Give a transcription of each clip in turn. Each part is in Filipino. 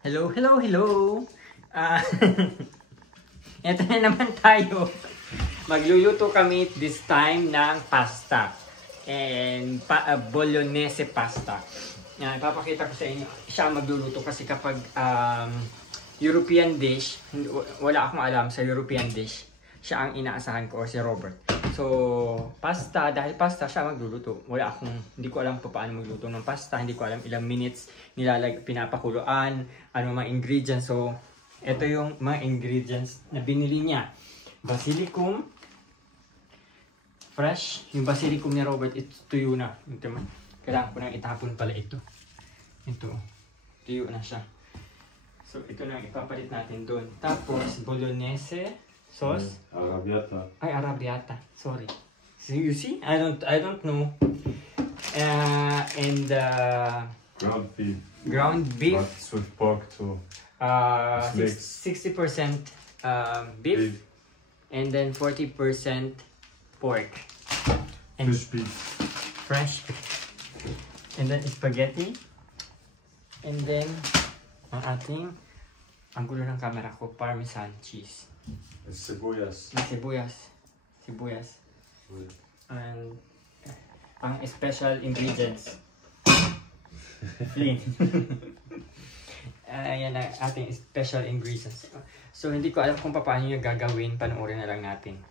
Hello, hello, hello! Ito na naman tayo. Magluluto kami this time ng pasta. And bolognese pasta. Yan, ipapakita ko sa inyo. Siya magluluto kasi kapag European dish, wala akong alam sa European dish. Siya ang inaasahan ko, or si Robert. So, pasta, dahil pasta siya magluluto. Hindi ko alam paano magluto ng pasta. Hindi ko alam ilang minutes pinapakuluan, ano mga ingredients. So, ito yung mga ingredients na binili niya. Basilicum, fresh. Yung basilicum ni Robert, ito tuyo na. Kailangan ko nang itapon pala ito. Ito, tuyo na siya. So, ito na ipapalit natin doon. Tapos, bolognese sauce. Arrabbiata. Ay, arrabbiata. Sorry. So, you see? I don't know. And Ground beef. Ground beef. But with pork too. 60% beef. And then 40% pork. And Fish beef. fresh beef. And then spaghetti. And then ang gulo ng camera ko, Parmesan cheese. Sibuyas. Sibuyas. And ang special ingredients. Flynn. Ayan ang ating special ingredients. So, hindi ko alam kung paano yung gagawin. Panoorin na lang natin.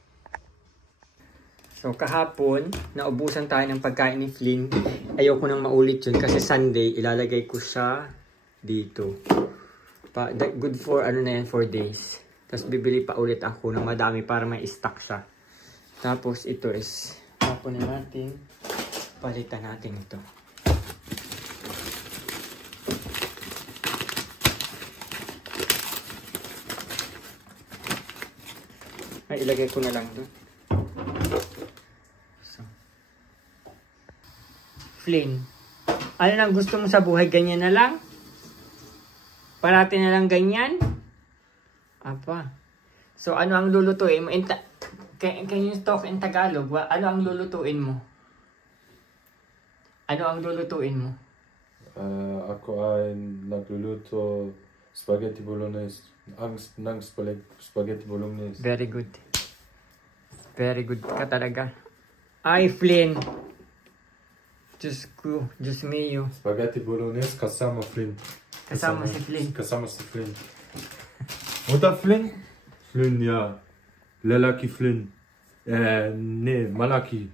So, kahapon, naubusan tayo ng pagkain ni Flynn. Ayoko nang maulit yun kasi Sunday, ilalagay ko siya dito. Good for 4 days. Tapos bibili pa ulit ako ng madami para may stock siya. Tapos ito is tapon na natin. Palitan natin ito. Ay, ilagay ko na lang doon. So. Flynn, ano nang gusto mo sa buhay? Ganyan na lang? Parati na lang ganyan? Apa. So, ano ang lulutuin mo? Can you talk in Tagalog? Ano ang lulutuin mo? Ano ang lulutuin mo? Ako ay nagluluto spaghetti bolognese. Ang spaghetti bolognese. Very good. Very good ka talaga. Ay, Flynn. Diyos mio. Spaghetti bolognese kasama Flynn. Kasama si Flynn. Kasama si Flynn. Oder Flynn? Flynn, ja. Lalaki Flynn. Nee, Malaki.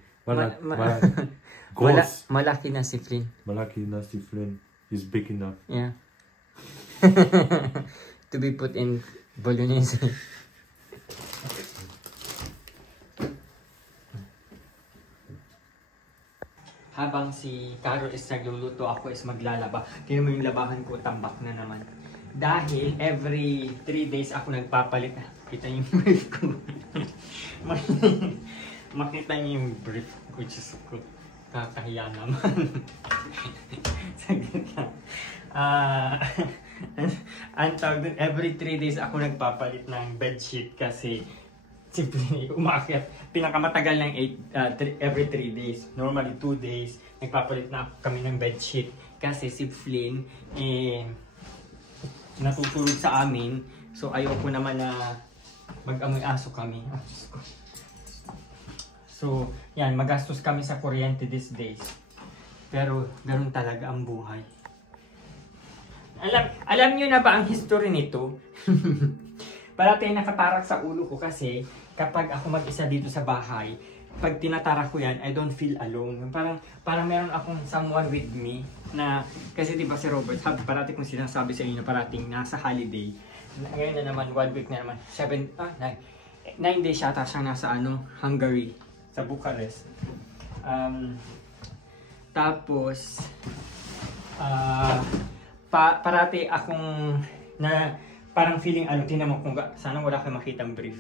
Groß. Malaki na si Flynn. Malaki na si Flynn. He's big enough. Yeah. To be put in bolognese. Habang si Carol is nagluluto, ako is maglalaba. Tingnan mo yung labahan ko, tambak na naman. Dahil every 3 days ako nagpapalit. Kita niyo yung brief ko. Makita niyo yung brief ko. Diyos ko. Kakahiya naman. Saglit lang. Ang tawag dun, every 3 days ako nagpapalit ng bedsheet kasi simple umakyat. Pinakamatagal ng every 3 days. Normally 2 days. Nagpapalit na kami ng bedsheet. Kasi si Flynn, natutulog sa amin. So, ayoko naman na mag-amoy aso kami. So, yan. Magastos kami sa kuryente these days. Pero, ganun talaga ang buhay. Alam nyo na ba ang history nito? Parati nakatarak sa ulo ko kasi kapag ako mag-isa dito sa bahay, pag tinatarak ko yan, I don't feel alone. Parang meron akong someone with me na, kasi diba si Robert, parati kong sinasabi sa inyo na parating nasa holiday. Ngayon na naman, 1 week na naman, 9 days yata siya nasa Hungary, sa Bucharest. Tapos, parati akong parang feeling tingnan mo kung sana wala kayo makitang brief.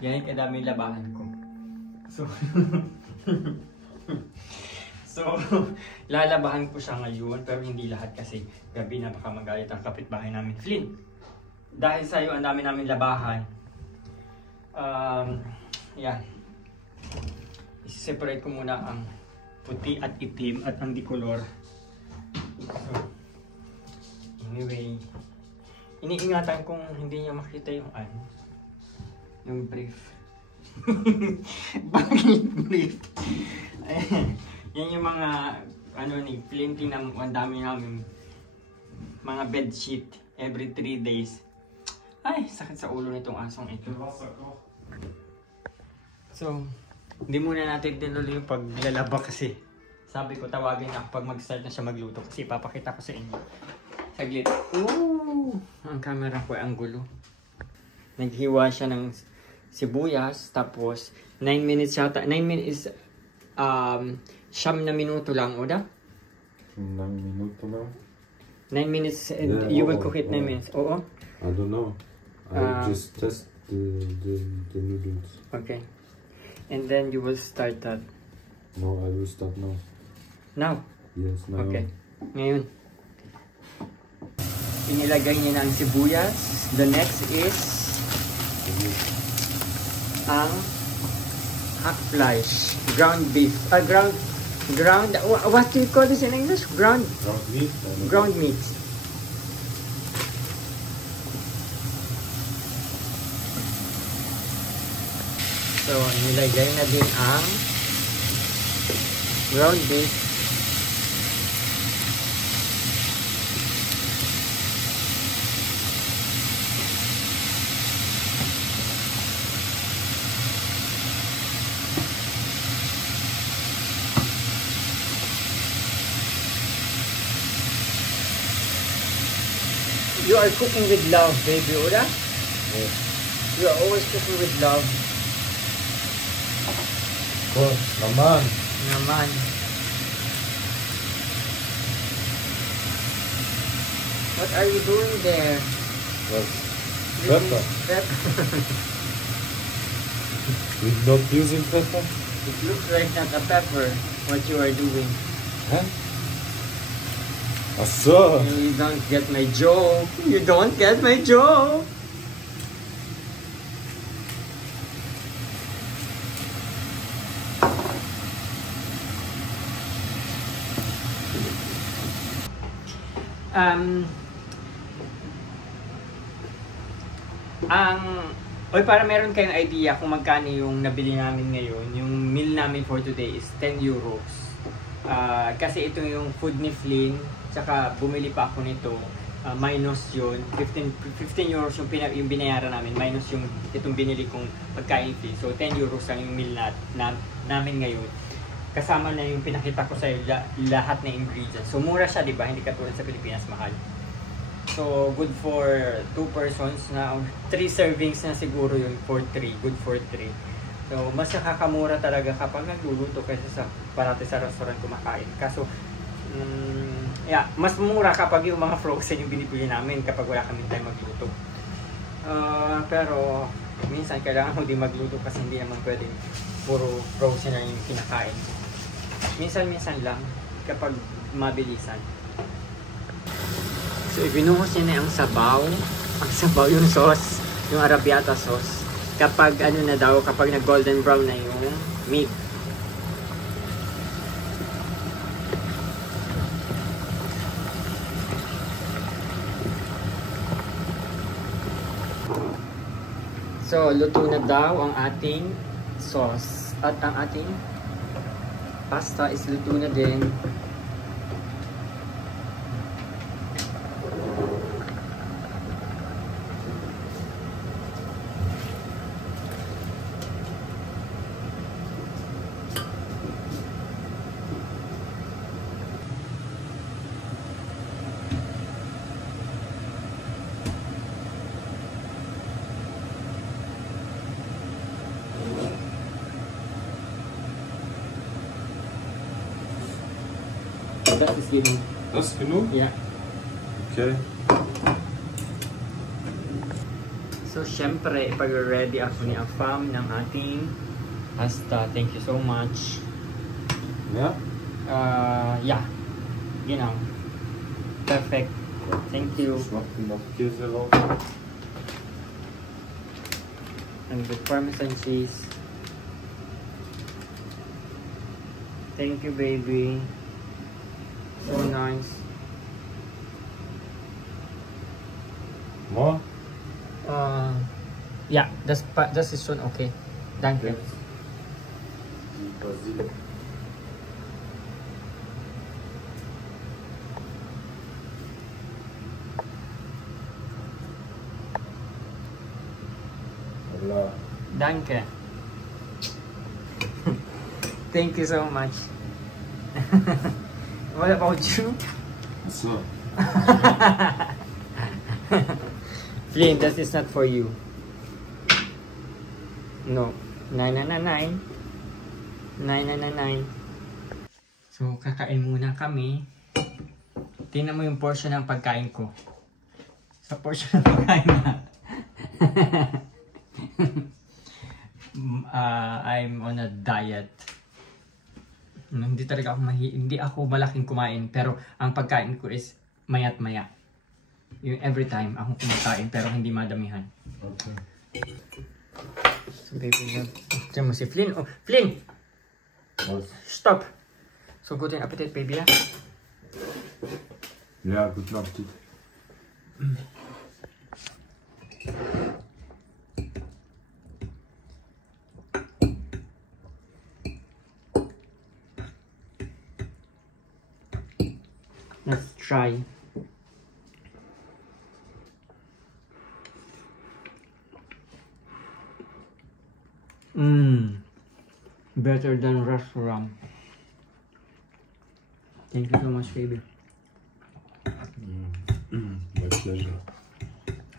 Yan yung kadaming labahan ko. So, lalabahan ko siya ngayon, pero hindi lahat kasi gabi na baka magalit ang kapitbahay namin. Flynn, dahil sa'yo ang dami namin labahan, yan. Isi-separate ko muna ang puti at itim at ang dikolor. So, anyway, iniingatan kung hindi niya makita yung ano, yung brief. Bakit brief? Ayan. Yan yung mga ano ni plenty na ang dami namin mga bed sheet every 3 days. Ay, sakit sa ulo nitong asong ito. So, hindi muna natin tinuloy yung paglalaba kasi sabi ko tawagin ako pag mag-start na siya magluto kasi papakita ko sa inyo. Saglit. Ooh! Ang camera ko ay ang gulo. Naghiwa siya ng sibuyas tapos 9 minutes yata. 9 minutes siyam na minuto lang, Oda? 9 minuto lang. 9 minutes and Yeah, you will cook it 9 minutes. Oo? I don't know. I just test the noodles. Okay. And then you will start that. No, I will start now. Now? Yes, now. Okay. Ngayon. Inilagay niya na ang sibuyas. The next is ang hot flesh. Ground beef. What do you call this in English? Ground meat. ground meat. So, nilagay na din ang ground beef. You are cooking with love, baby, Oda? Yes. You are always cooking with love. Of course, naman. Naman. What are you doing there? Yes. Pepper. Pepper. We're not using pepper? It looks like not a pepper, what you are doing. Huh? Aso. You don't get my joke. You don't get my joke. Oy, para meron kayong idea kung magkano yung nabili namin ngayon, yung meal namin for today is 10 euros. Kasi ito yung food ni Flynn, tsaka bumili pa ako nito, minus yun, 15 euros yung binayaran namin, minus yung itong binili kong pagkain fee. So 10 euros lang yung meal namin ngayon. Kasama na yung pinakita ko sa lahat na ingredients. So mura siya, di ba? Hindi katulad sa Pilipinas, mahal. So, good for 2 persons na 3 servings na siguro yun for 3. Good for 3. So, mas nakakamura talaga kapag nagluluto kaysa sa parati sa restaurant kumakain. Kaso, mas mura kapag yung mga frozen yung binibili namin kapag wala kami time magluto. Pero, minsan kailangan mo din magluto kasi hindi naman pwedeng puro frozen na yung kinakain. Minsan-minsan lang kapag mabilisan. So, ibinuhos niya na ang sabaw. Ang sabaw, yung sauce, yung arrabbiata sauce. Kapag ano na daw, kapag na golden brown na yung meat. So, luto na daw ang ating sauce. At ang ating pasta is luto na din. That is getting, Das genug? yeah. Okay. So, syempre, ipag-ready ako ni Afam ng ating pasta. Thank you so much. Yeah? Yeah. Genau. Perfect. Thank you. Noch Käse drauf. And with Parmesan cheese. Thank you, baby. So nice. More? Yeah, das ist schon okay. Danke. Basil. Voilà. Danke. Thank you so much. What about you? So. Flynn, that is not for you. No. 999. 999. So, kakain muna kami. Tingnan mo yung portion ng pagkain ko. Sa portion ng pagkain na. I'm on a diet. Hindi talaga ako hindi ako malaking kumain, pero ang pagkain ko is mayat maya. Yung every time ako kumakain pero hindi madamihan. Okay. So baby, ito mo si Flynn. Oh, Flynn! What? Stop! So guten Appetit, baby. Ja, guten Appetit. Let's try. Better than restaurant. Thank you so much, baby. My pleasure.